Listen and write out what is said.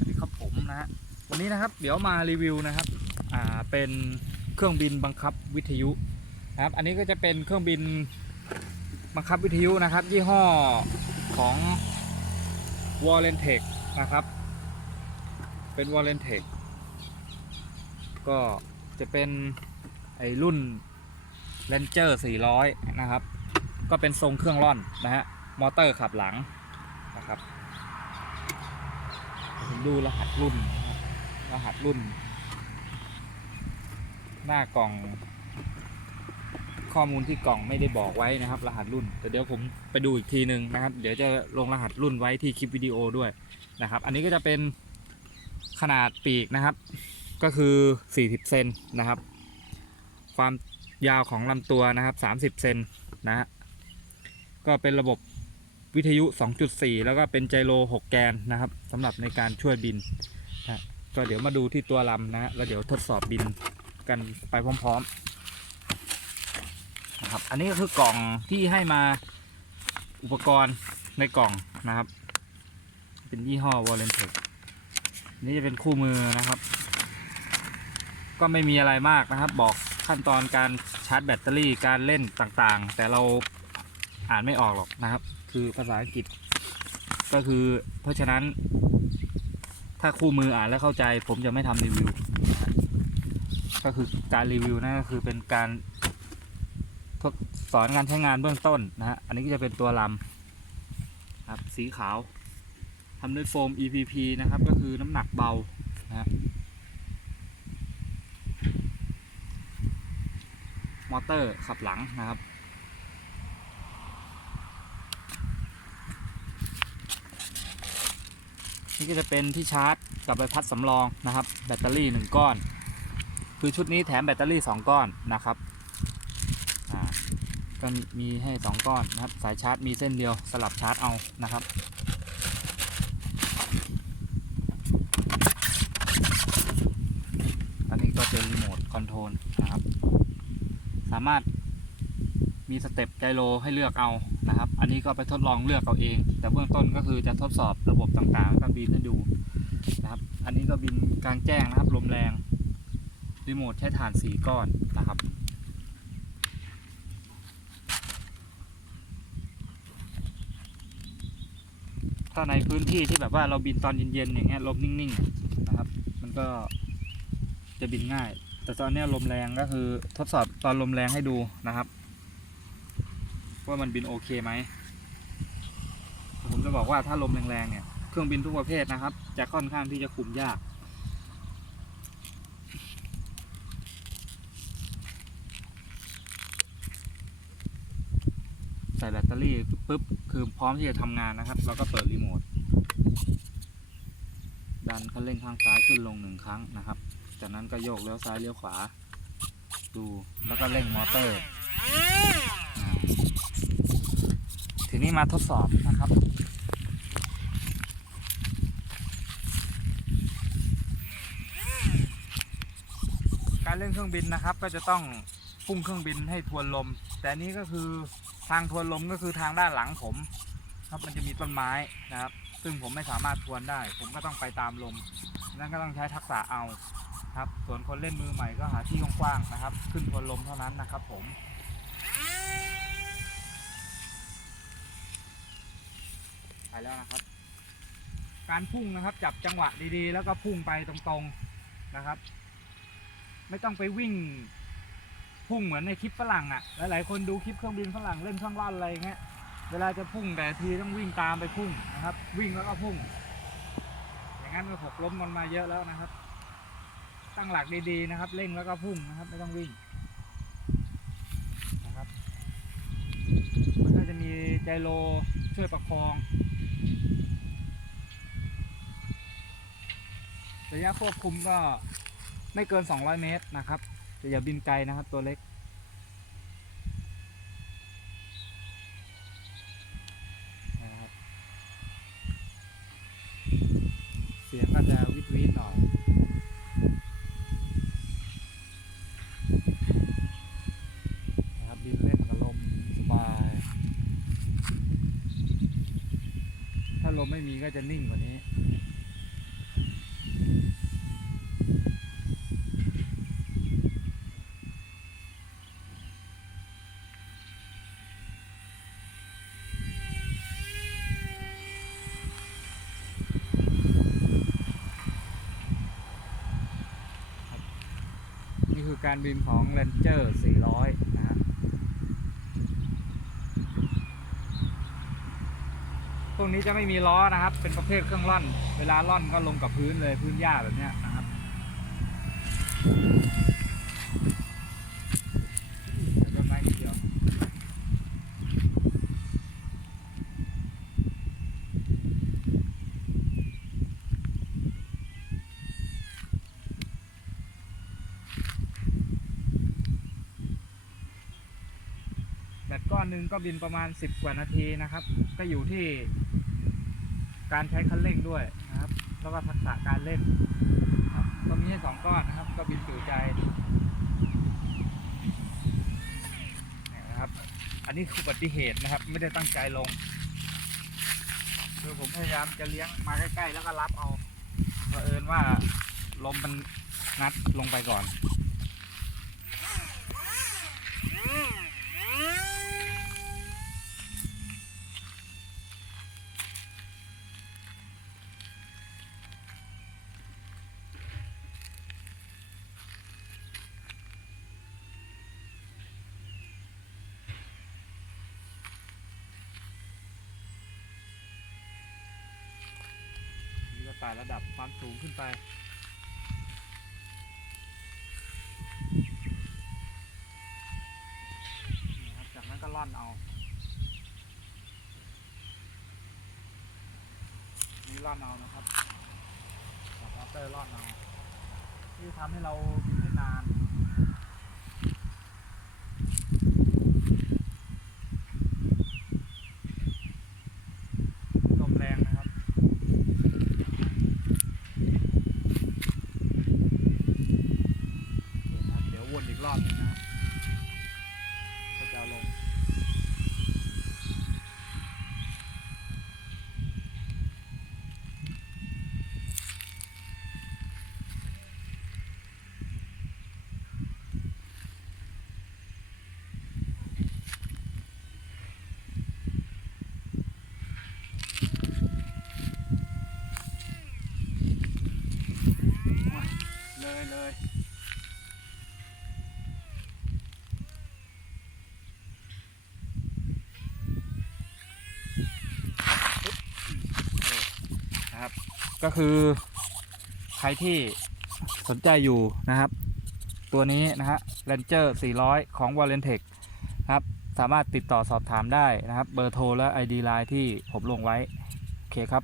สวัสดีครับผมนะฮะวันนี้นะครับเดี๋ยวมารีวิวนะครับอ่าเป็นเครื่องบินบังคับวิทยุนะครับ อันนี้ก็จะเป็นเครื่องบินบังคับวิทยุนะครับ ยี่ห้อของ w a l l e n t e c h นะครับ เป็น w a l l e n t e c h ก็จะเป็นไอรุ่น Ranger 400 นะครับ ก็เป็นทรงเครื่องร่อนนะฮะมอเตอร์ขับหลังนะครับ ดูรหัสรุ่นนะครับรหัสรุ่น หน้ากล่อง ข้อมูลที่กล่องไม่ได้บอกไว้นะครับ รหัสรุ่น แต่เดี๋ยวผมไปดูอีกทีหนึ่งนะครับ เดี๋ยวจะลงรหัสรุ่นไว้ที่คลิปวิดีโอด้วยนะครับ อันนี้ก็จะเป็นขนาดปีกนะครับ ก็คือ 40เซนนะครับ ความยาวของลำตัวนะครับ 30เซนนะฮะก็เป็นระบบ วิทยุ 2.4 แล้วก็เป็นไจโร 6 แกนนะครับสำหรับในการช่วยบินนะก็เดี๋ยวมาดูที่ตัวลำนะฮะแล้วเดี๋ยวทดสอบบินกันไปพร้อมๆนะครับอันนี้ก็คือกล่องที่ให้มาอุปกรณ์ในกล่องนะครับ เป็นยี่ห้อ w a l l e n t e c h นี่จะเป็นคู่มือนะครับ ก็ไม่มีอะไรมากนะครับ บอกขั้นตอนการชาร์จแบตเตอรี่การเล่นต่างๆ แต่เราอ่านไม่ออกหรอกนะครับ คือภาษาอังกฤษ ก็คือเพราะฉะนั้น ถ้าคู่มืออ่านแล้วเข้าใจ ผมจะไม่ทำรีวิว ก็คือการรีวิวนั่นก็คือเป็นการทดสอนการใช้งานเบื้องต้นนะฮะ อันนี้ก็จะเป็นตัวลำครับ สีขาวทำด้วยโฟม EPP นะครับ ก็คือน้ำหนักเบานะฮะมอเตอร์ขับหลังนะครับ ก็จะเป็นที่ชาร์จกับใบพัดสำรองนะครับ แบตเตอรี่หนึ่งก้อน คือชุดนี้แถมแบตเตอรี่สองก้อนนะครับก็มีให้สองก้อนนะครับ สายชาร์จมีเส้นเดียวสลับชาร์จเอานะครับอันนี้ก็เป็นรีโมทคอนโทรลนะครับ สามารถ มีสเต็ปไกโลให้เลือกเอานะครับ อันนี้ก็ไปทดลองเลือกเอาเอง แต่เบื้องต้นก็คือจะทดสอบระบบต่างๆกับบินให้ดูนะครับ อันนี้ก็บินกลางแจ้งนะครับลมแรงรีโมทใช้ฐานสีก้อนนะครับถ้าในพื้นที่ที่แบบว่าเราบินตอนเย็นๆอย่างเงี้ยลมนิ่งๆนะครับ มันก็จะบินง่าย แต่ตอนนี้ลมแรงก็คือทดสอบตอนลมแรงให้ดูนะครับ ว่ามันบินโอเคไหมผมจะบอกว่าถ้าลมแรงๆเนี่ยเครื่องบินทุกประเภทนะครับ จะค่อนข้างที่จะคุมยาก ใส่แบตเตอรี่ปุ๊บคือพร้อมที่จะทำงานนะครับเราก็เปิดรีโมทดันคันเร่งข้างซ้ายขึ้นลงหนึ่งครั้งนะครับ จากนั้นก็โยกเลี้ยวซ้ายเลี้ยวขวา ดูแล้วก็เร่งมอเตอร์ ทีนี้มาทดสอบนะครับ การเล่นเครื่องบินนะครับ ก็จะต้องพุ่งเครื่องบินให้ทวนลม แต่นี้ก็คือทางทวนลมก็คือทางด้านหลังผม ครับมันจะมีต้นไม้นะครับ ซึ่งผมไม่สามารถทวนได้ ผมก็ต้องไปตามลม นั่นก็ต้องใช้ทักษะเอาครับ ส่วนคนเล่นมือใหม่ก็หาที่กว้างๆนะครับ ขึ้นทวนลมเท่านั้นนะครับผม ไปแล้วนะครับ การพุ่งนะครับจับจังหวะดีๆ แล้วก็พุ่งไปตรงๆนะครับ ไม่ต้องไปวิ่งพุ่งเหมือนในคลิปฝรั่งอะ่ะ หลายๆคนดูคลิปเครื่องบินฝรั่งเล่นช่องว่านอะไรเงี้ย เวลาจะพุ่งแต่ทีต้องวิ่งตามไปพุ่งนะครับ วิ่งแล้วก็พุ่ง อย่างนั้นก็หกล้มกันมาเยอะแล้วนะครับ ตั้งหลักดีๆนะครับ เร่งแล้วก็พุ่งนะครับ ไม่ต้องวิ่งนะครับ มันก็จะมีไจโรช่วยประคอง ระยะควบคุมก็ไม่เกิน 200 เมตรนะครับแต่อย่าบินไกลนะครับตัวเล็กนะครับเสียงก็จะวิดวิดหน่อยนะครับบินเล่นกับลมสบาย ถ้าลมไม่มีก็จะนิ่งกว่านี้ือการบินของ Ranger 400 นะฮะพวกนี้จะไม่มีล้อนะครับ เป็นประเภทเครื่องล่อน เวลาล่อนก็ลงกับพื้นเลยพื้นหญ้าแบบนี้นะครับเดี๋ยวต้นไม้นิดเดียว แบตก้อน หนึ่งก็บินประมาณ 10 กว่านาทีนะครับ ก็อยู่ที่ การใช้คันเร่งด้วยนะครับ แล้วก็ทักษะการเล่นครับก็มีให้สองก้อนนะครับ ก็บินสู่ใจนี่นะครับ อันนี้คืออุบัติเหตุนะครับ ไม่ได้ตั้งใจลงคือผมพยายามจะเลี้ยงมาใกล้ๆแล้วก็รับเอาเผอิญว่าลมมันงัดลงไปก่อน นี่ก็ ไต่ระดับความสูงขึ้นไป จากนั้นก็ล่อนเอา นี่ล่อนเอานะครับจากมอเตอร์ล่อนเอาที่ทำให้เราบินได้นาน ลมแรงนะครับ โอเคครับเดี๋ยววนอีกรอบหนึงนะครับก็จะเอาลง เลยเลย นะครับ ก็คือใครที่สนใจอยู่นะครับ ตัวนี้นะฮะ Ranger 400 ของ w a l e n t e c ครับ สามารถติดต่อสอบถามได้นะครับ เบอร์โทรและ ID Line ที่ผมลงไว้ โอเคครับ